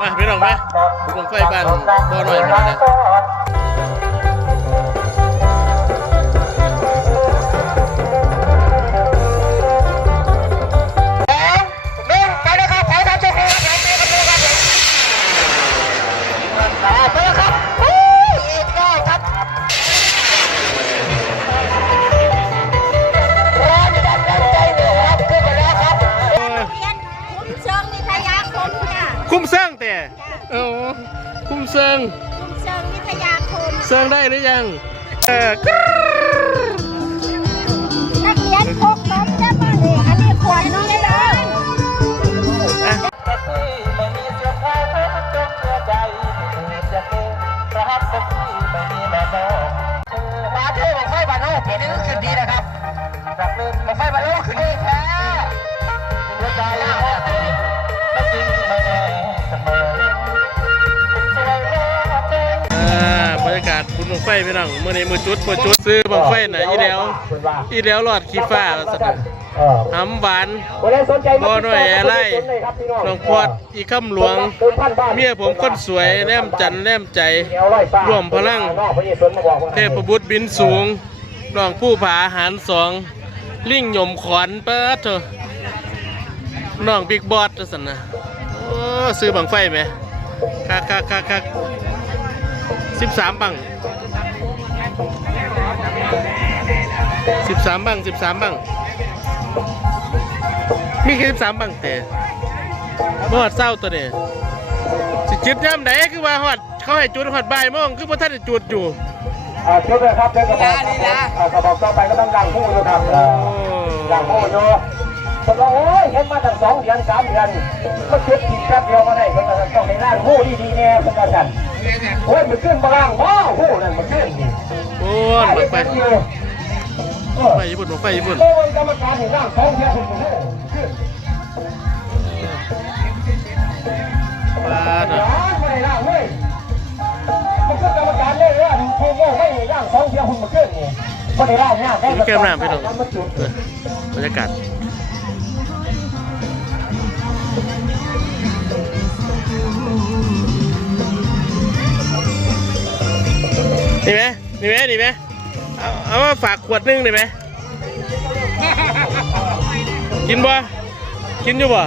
มาพี่น้องไหมบุกไฟบ้านบ่อหน่อยมาแล้ว เซิงมเชิงวิทยาคมเซิงได้หรือยังเออนักเรียนพกน้ำจะมาเลยอันนี้ขวดนี้เลยอะก็คือไม่มีเสื้องเจจะเก็บรักก็คือไม่มีแม่น้องมาเที่ยวไฟบานโน่ปีนี้ขึ้นดีนะครับจากเริ่มไฟบานโน่ขึ้นดี งไฟพี่น้องมื่อนี้มือจุดมือจุดซื้อบังไฟน่ะอีแล้วอีแล้วหลอดขี้ฟ้าสัตว์หำหวานคนใดสนใจบ่อหน่อยอะไรน้องพอดอีคำหลวง เมียผมคนสวยแนมจันทร์แนมใจร่วมพลัง เทพบุตรบินสูงน้องผู้ผาหารสองลิงหยมขอนเปิดเถอะน้องบิ๊กบอสจังสันนะโอ้ซื้อบังไฟไหมคักคักคักคัก สิบสามบังสิบสามบังสิบสามบังมีแค่สิบสามบังแต่บอดเศร้าตัวเนี่ยสิจุดย่ำไหนคือว่าฮอดเขาให้จุดฮอดบ่ายโมงคือพระท่านได้จุดอยู่อ่าชุดเลยครับเดินกระบอกอ่ากระบอกต่อไปก็ต้องดังคู่อยู่ครับเออดังคู่อยู่ผมว่าโอ้ยเห็นมาตั้งสองเดือนสามเดือนมันเก็บกินแป๊บเดียวมาได้เพิ่นก็ต้องในร่างคู่ดีๆแน่เพิ่นก็สั่น โอ้ยมันขึ้นมาล่างว้าวคู่นั่นมันขึ้นโอ้ยบังไฟอยู่เออไฟญี่ปุ่นไฟญี่ปุ่นกรรมการเห็นร่างสองเดือนคุณโอ้ขึ้นปาร้น่ะานไม่ได้ร่างเว้ยมันขึ้นกรรมการเลยว่าโค้งไม่ได้ร่างสองเดือนคุณมาขึ้นนี่ไม่ได้ร่างเนี่ยได้นี่แก้มน้ำพี่น้องบรรยากาศ นี่ไหมนี่ไหมนี่ไหมเอาเอามาฝากขวดหนึงได้ไหมกินบ่กินอยู่บ่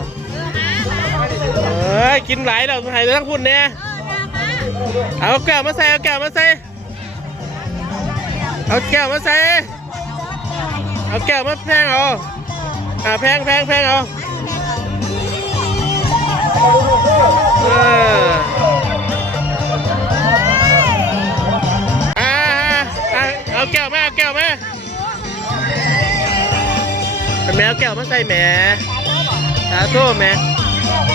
เอ้ยกินหลายแล้วหายทั้งพุ่นเนี่ยเอาแก้วมาใส่เอาแก้วมาใส่เอาแก้วมาใส่เอาแก้วมาแพงเอาอ่าแพงแพงแพงเอาเอออ่ แก้วมาเอาแก้วมาเป็นแมวแก้วมาใส่แหมสาโทแหม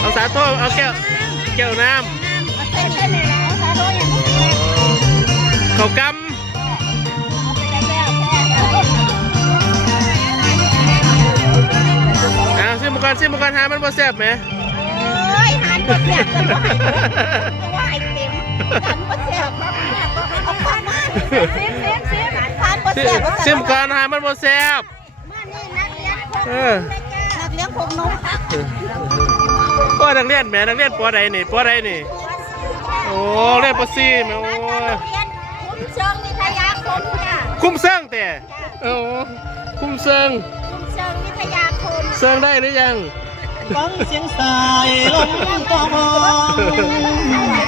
เอาสาโทเอาแก้วแก้วน้ำเขากำเอาซิมก่อนซิมก่อนหามันบ่แซ่บไหมโอ้ยหันมาเสียบกันว่าไอ้เต็มหันมาเสียบเอาควันมาเสียบเสียบเสียบเสียบหันมา ซิเสียบซิมก่อนหามันบ่แซ่บมานี่นักเรียนพกเออนักเรียนพกนมโอ้ยนักเรียนแหมนักเรียนปอใดนี่ปอใดนี่ โอ้เรียนปอซี่แหมโอ้ยเรียนคุ้มเชิงวิทยาคมค่ะคุ้มเซิงแต่โอ้คุ้มเซิงคุ้มเชิงวิทยาคมเซิงได้หรือยังฟังเสียงสายลมต่อมอง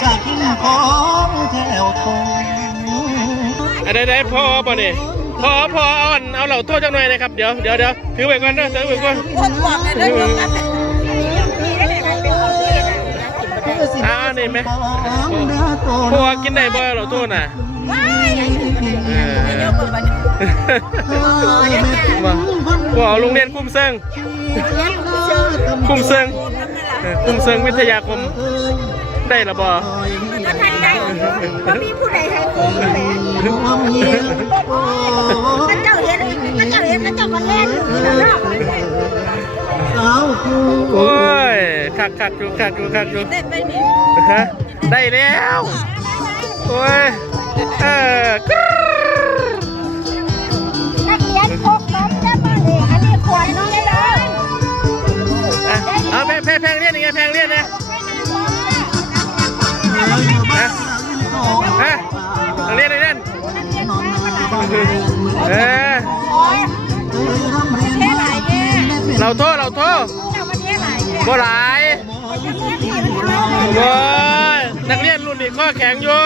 จากหินของแถวทงอันใดๆพอป่ะนี่ พอพอเอาอันเอาเหล่าโทษจังหน่อยนะครับเดี๋ยวเดี๋ยวเดี๋ยวถือไว้ก่อนนะถือไว้ก่อนคนบอกเลยนะยกกันนี่ได้ไหนเป็นคนที่นะอ่านี่ไหมพอกินได้บ่เหล่าโทษน่ะว้ายเออยกกันมามาพอเอาโรงเรียนคุ้มเซิงคุ้มเซิงคุ้มเซิงวิทยาคมได้หรือ บ่ก็ทันได้ก็มีผู้ใดให้คุ้มเลยพระเจ้าเห็นพระเจ้าเห็นพระเจ้าก็เล่นแล้วเนาะสาวคู่โอ้ยคักคักดูคักดูคักดูเล่นไปนี่ฮะได้แล้วโอ้ยเออนักเรียนพกน้ำจะมาเลยอันนี้ขวดนี้เลยเอาแพงแพงเรียนยังไงแพงเรียนนะเฮะฮะนักเรียนเรียนเออเราโทษเราโทษบ่หลายบ่นักเรียนรุ่นนี้ก็แข็งอยู่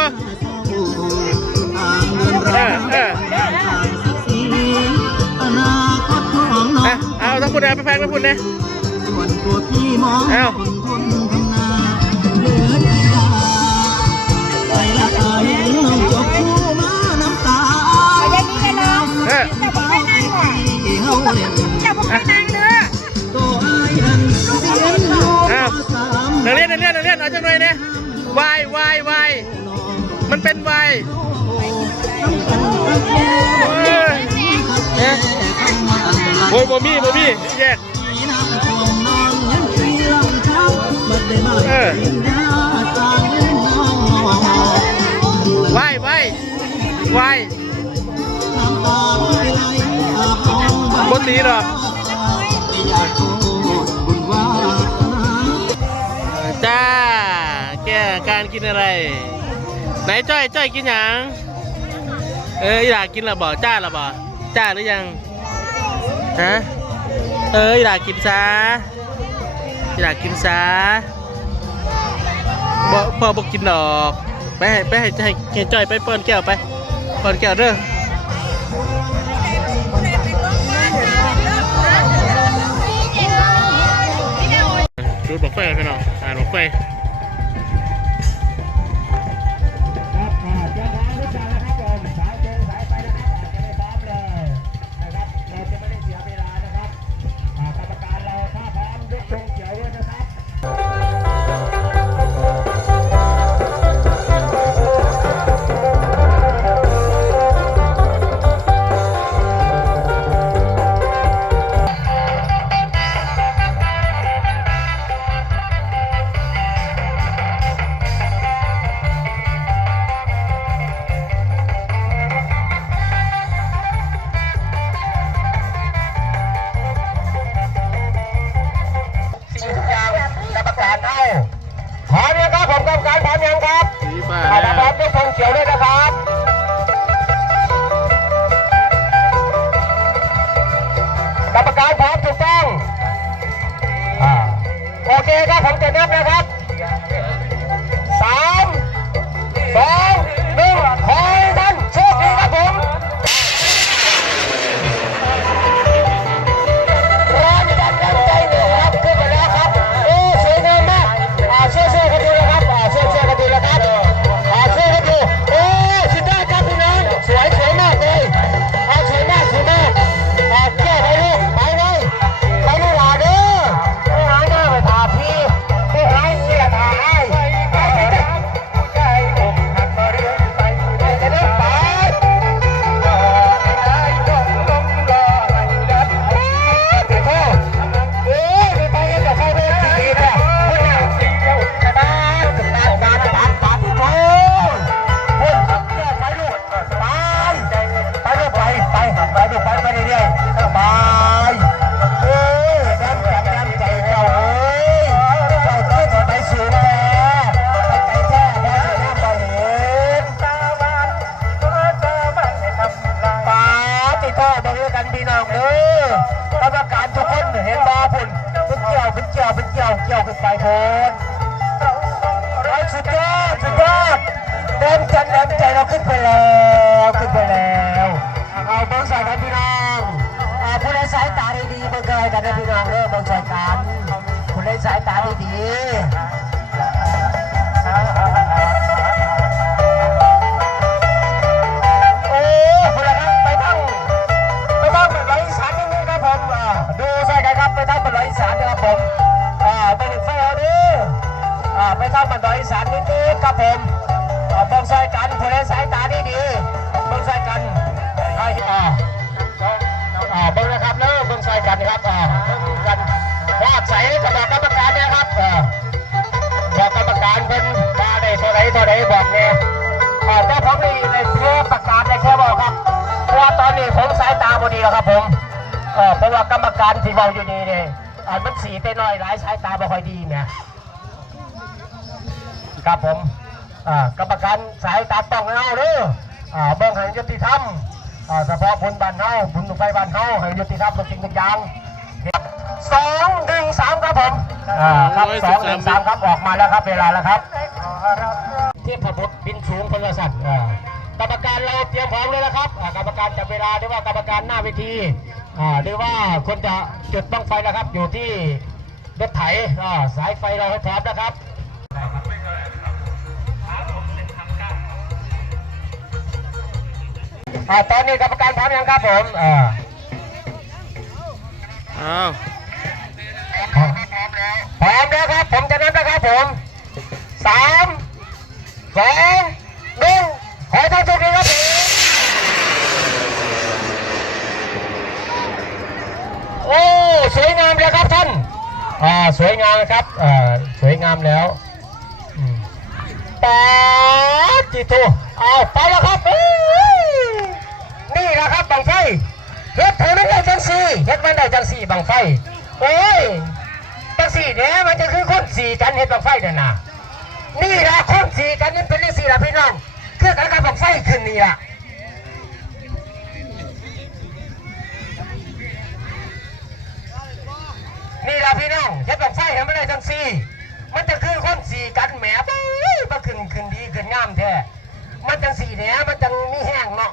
เออเออเอาทั้งหมดเลยไปแพงไปพุ่นี่ยเอา เอาอย่างนี้เลยเนาะเออเจ้าบอกให้นั่งว่ะที่เฮาเล่นเจ้อกให้นั่งเด้อตัวอายนั้นเรียนอยู่เอาสามนักเรียเรียนนักเรียนเอาจังหน่อยนะวายวายวายมันเป็นวายโอ้ยเอ๊ะโอ้ยบ่มีบ่มีแยกที่น้ำท่วยเยงเท้าบัดได้มาเออ กินยาต่างเล่นน้องวายวายวายน้ำตาไม่ไหลอาบน้องใบบ่ตีหรอจ้า แกการกินอะไร ไหนจ้อยจ้อยกินยัง เอ้ยอยากกินละบ่จ้าละบ่จ้าหรือยัง ฮะ เอ้ยอยากกินซะอยากกินซะบ่พ่อบ่กินดอก ไปให้ไปให้ให้ให้จ้อยไปเปิ้นแก้วไปเปิ้นแก้วเด้อดูดบอกไฟพี่น้องอ่านบอกไฟ โอเคครับผมจะนับนะครับ กรรมการทุกคนเห็นบ้าพุ่นเป็นเกี่ยวเป็นเกี่ยวเป็นเกี่ยวเกี่ยวขึ้นไปพุ่นไอ้สุดยอดสุดยอดเต็มใจเต็มใจเราขึ้นไปแล้วขึ้นไปแล้วเอาเบิ้งใส่กันพี่น้องอ่าผู้ใดสายตาดีๆเบิ้งเกยกันนะพี่น้องเด้อเบิ้งใส่กันผู้ใดสายตาดีๆ ไปทางเป็นร้อยอีสานนะครับผมอ่าไปถึงไฟเอาดิอ่าไปทางเป็นร้อยอีสานนิดนึงครับผมอ่าบิ่งใส่กันผู้ใดสายตาดีดีบิ่งใส่กันอ่าอ่าอ่าเบิ่งนะครับเนอะเบิ่งใส่กันนะครับอ่าเบิ่งกันวาดใส่จะบอกกรรมการเนะครับอ่าบอกกรรมการเพิ่นมาได้เท่าไหรเท่าไหรบอกเนี่ยอ่าแต่ผมนี่ในเพื่อประกาศได้แค่บอกครับเพราะว่าตอนนี้ผมสายตาบดีแล้วครับผม เออเพราะว่ากรรมการที่เบาอยู่นี่เนี่ยอ่ามันสีเต้น้อยหลายสายตาไม่ค่อยดีเนี่ยครับผมอ่ากรรมการสายตาต้องเอาเด้ออ่าเบิ่งให้ยุติธรรมอ่าเฉพาะบุญบ้านเฮาบุญไฟบ้านเฮาให้ยุติธรรมทุกสิ่งทุกอย่างสองหนึ่งสามครับผมอ่าครับสองหนึ่งสามครับออกมาแล้วครับเวลาแล้วครับ เทพบุตรบินสูงพลสัตว์อ่า กรรมการเราเตรียมพร้อมเลยนะครับอ่ากรรมการจับเวลาหรือว่ากรรมการหน้าเวทีอ่าหรือว่าคนจะจุดบ้างไฟนะครับ อยู่ที่รถไถอ่าสายไฟเราให้พร้อมนะครับอ่าตอนนี้กรรมการพร้อมยังครับผมอ่าอ้าวพร้อมแล้วครับผมจะนับนะครับผมสามสองหนึ่งขอให้ท่านโชคดีครับผมโอ้สวยงามแล้วครับท่านอ่าสวยงามครับอ่าสวยงามแล้วอืมปาจิโตเอาไปแล้วครับนี่แหละครับบังไฟเฮ็ดให้มันได้จังสี่เฮ็ดมันได้จังสี่บังไฟโอ้ยจังสี่เนี่ยมันจะคือคนสี่กันเห็นบังไฟเนี่ยนะนี่ละคนสี่กันนี่เป็นเรื่องสี่ละพี่น้องคือกันกับบังไฟขึ้นนี่ละนี่ละ พี่น้องเห็นบังไฟเห็นไม่ได้จังสี่ มันจะคือคนสี่กันแหมปุ้ยมาขึ้นขึ้นดีขึ้นงามแท้ มันจังสี่เนี่ยมันจังมีแห้งเนาะ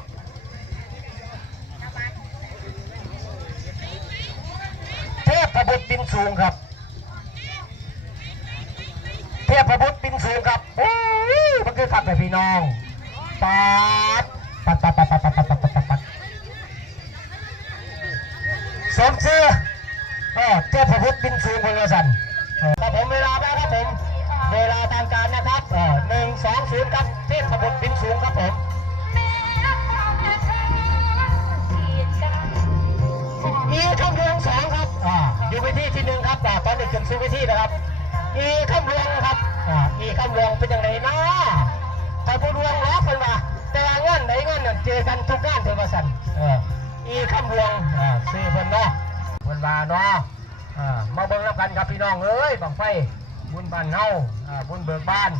เทพบุตรบินสูงครับ เทพบุตรบินสูงครับโอ้ยมันคือขับไปพี่น้องปัดปัดปัดปัดปัดปัดปัดปัดปัดปัดสมชื่อเออ ทพบุตรบินสูงคนละสันเออครับผมเวลาแล้วครับผมเวลาทางการนะครับเออหนึ่งสองศูนย์ครับเทพบุตรบินสูงครับผมอีคำเรืองสองครับอ่าอยู่ไปที่ที่หนึ่งครับแต่ตอนนี้ขึ้นสู่ไปที่นะครับอีคำเรืองนะครับอ่าอีคำเรืองเป็นอย่างไรนะถ้าผู้ดวงล้อคนว่าแต่ว่างานไหนงานนั้นเจอกันทุกงานเทวสันเอออีคำเรืองอ่าซื้อเพิ่นเนาะเพิ่นว่าเนาะอ่า มาเบิ่งแล้วกันครับพี่น้องเอ้ยบังไฟบุญบ้านเฮาอ่าบุญเบิกบ้าน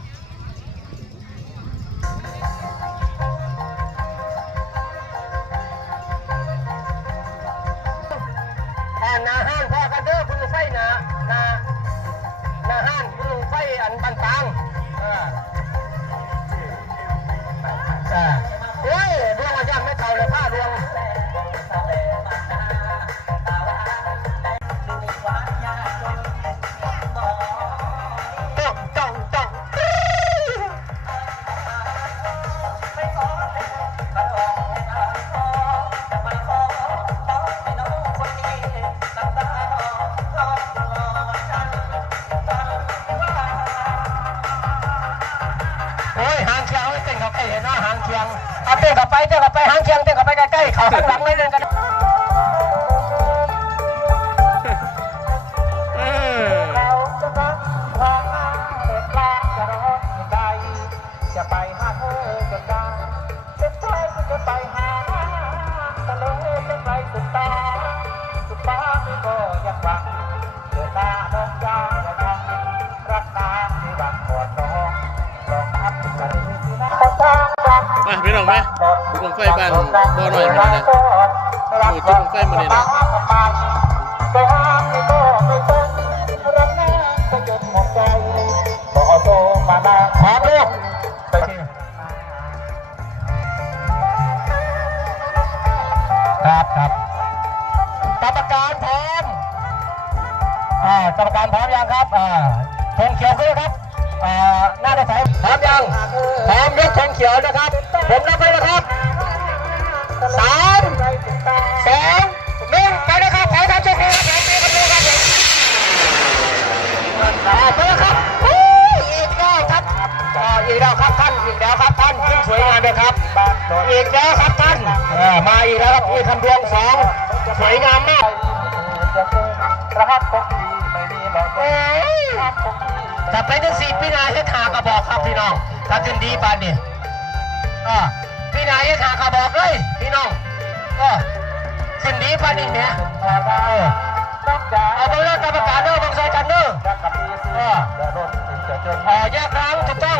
อ่านาห้านพ่อกันเด้อคุณไฟนะนา กรรมการพร้อมยังครับอ่าธงเขียวขึ้นครับอ่าหน้าได้ใส่พร้อมยังพร้อมยกธงเขียวนะครับ ผมนับไปนะครับสามสองหนึ่งไปนะครับขอทำโชคดีครับผมมีประตูครับผมอ่ไปแล้วครับอีกแล้วครับอ่าอีกแล้วครับท่านอีกแล้วครับท่านขึ้นสวยงามเลยครับ อีกแล้วครับท่านมาอีกแล้วครับมีคำดวงสองสวยงามมาก เอ้ยถ้าไปถึงสี่ปีนาให้ขากระบอกครับพี่น้อง ถ้าขึ้นดีปานนี่อ่าพี่นายให้ขากระบอกเลย พี่น้องก็ขึ้นดีปานนี่เนี่ยเออเอาไปเลิกกรรมการเด้อบางไซกันเด้อเออเออแยกครั้งถูกต้อง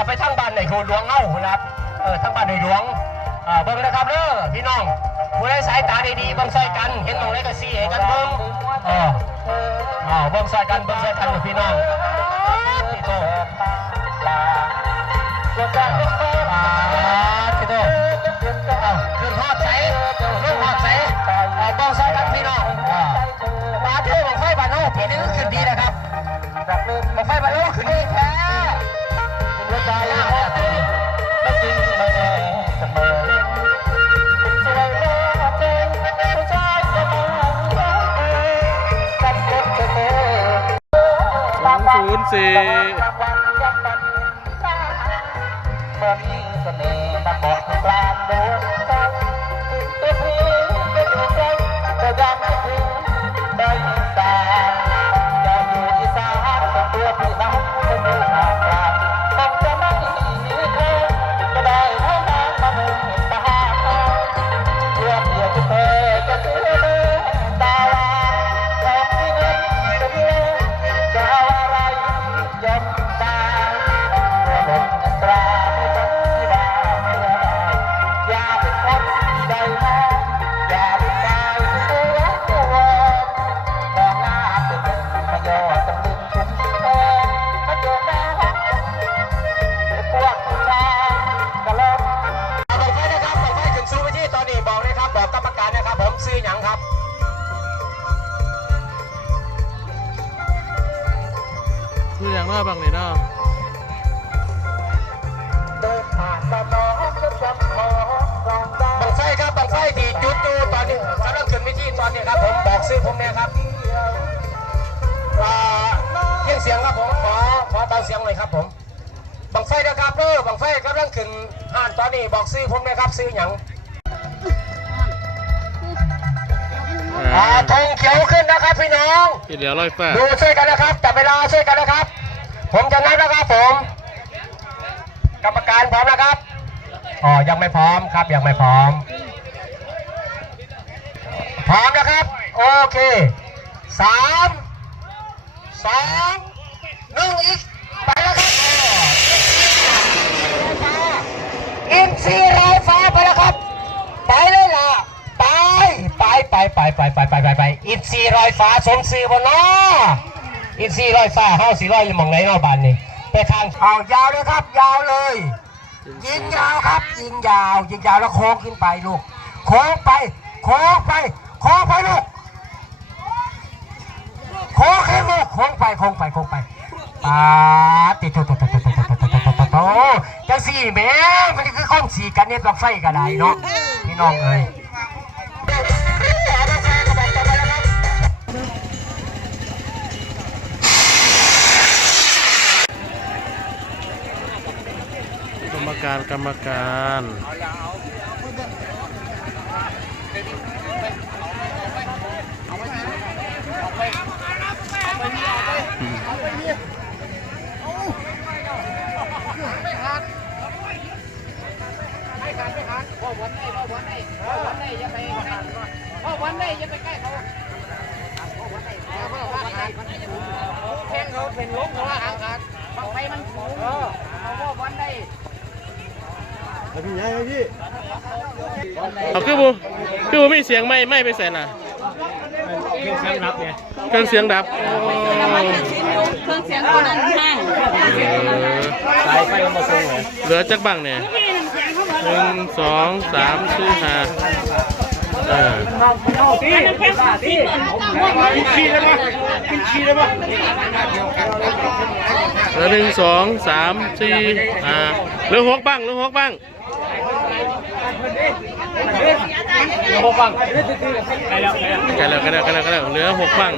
ป้าไปทั้งบ้านไหนโคหลวงเอ้าคุณครับเออทั้งบ้านไหนหลวงอ่าเบิ่งนะครับเด้อพี่น้องผู้ใดสายตาดีๆเบิ่งใส่กัน เห็นหมองไหนก็ซี่ให้กันเบิ่งเอออ่าเบิ่งใส่กันเบิ่งใส่กันพี่น้องที่โตลาตัวจ้าอ่าที่ขึ้นฮอดใสลงฮอดใสอ่เบิ่งใส่กันพี่น้องอ่าปลาเท่ของไฟบ้านโน่ปีนี้ก็ขึ้นดีนะครับของไฟบ้านโน่ขึ้นดีแท้ ใจไม่จริงไม่แน่เสมอสวยแน่จริงผู้ชายจะมองกันเก็บเธอสองศูนย์สี่เมื่อมีเสน่ห์มาเกกลางดวงใจตัวพี่ก็อยู่ใจแต่ยังไม่ถึงได้อีสาจะอยู่อีสานตัวพี่นั้นจะอยู่ภาคกลาง ซื้อผมเนี่ยครับอ่าเพียงเสียงครับผมขอขอเบาเสียงหน่อยครับผมบังไฟนะครับเออบังไฟกำลังขึ้นห่านตอนนี้บอกซื้อผมเลยครับ ซื้อหยังอ่าอ่าธงเขียวขึ้นนะครับพี่น้องที่เหลือร้อยฟ้าดูช่วยกันนะครับจับเวลาช่วยกันนะครับ ผมจะนับนะครับผม กรรมการพร้อมนะครับอ๋อยังไม่พร้อมครับยังไม่พร้อม พร้อมนะครับ โอเคสามสองหนึ่งอีก ไปแล้วครับอินซีไรฟ้าไปแล้วครับ ไปเลยล่ะ ไป ไปไปไปไปไปไปไปไปอินซีลอยฟ้าสมซื้อบนน้ออินซีลอยฟ้าเฮาสีลอยอยู่มองไหนเนอกบ้านนี่ไปทางเอายาวเลยครับ ยาวเลย ยิงยาวครับ ยิงยาว ยิงยาวแล้วโค้งขึ้นไปลูก โค้งไป โค้งไป โค้งไปลูก ค้งขึ้นลูกโค้งไปโค้งไปโค้งไปปาติดโตโตโตโตโตโตโตโตโตโตโตจังสี่แม่มันคือข้องสีกันเนี่ยต้องไฟกันได้เนาะพี่น้องเอ้ยกรรมการกรรมการเอา คือบูคือบูมีเสียงไม่ไม่ไปใส่น่ะ เครื่องเสียงดับไงเครื่องเสียงดับเครื่องเสียงตัวนั้นแห้งสายไฟมาส่งเลยเหลือจักบังเนี่ยหนึ่งสองสามสี่ห้าเออเหลือหนึ่งสองสามสี่ห้าเหลือหกบังเหลือหกบังหกบัง เหกังแล้วใกล้แล้วใกล้แล้วใกแล้วเหลือหกฟัง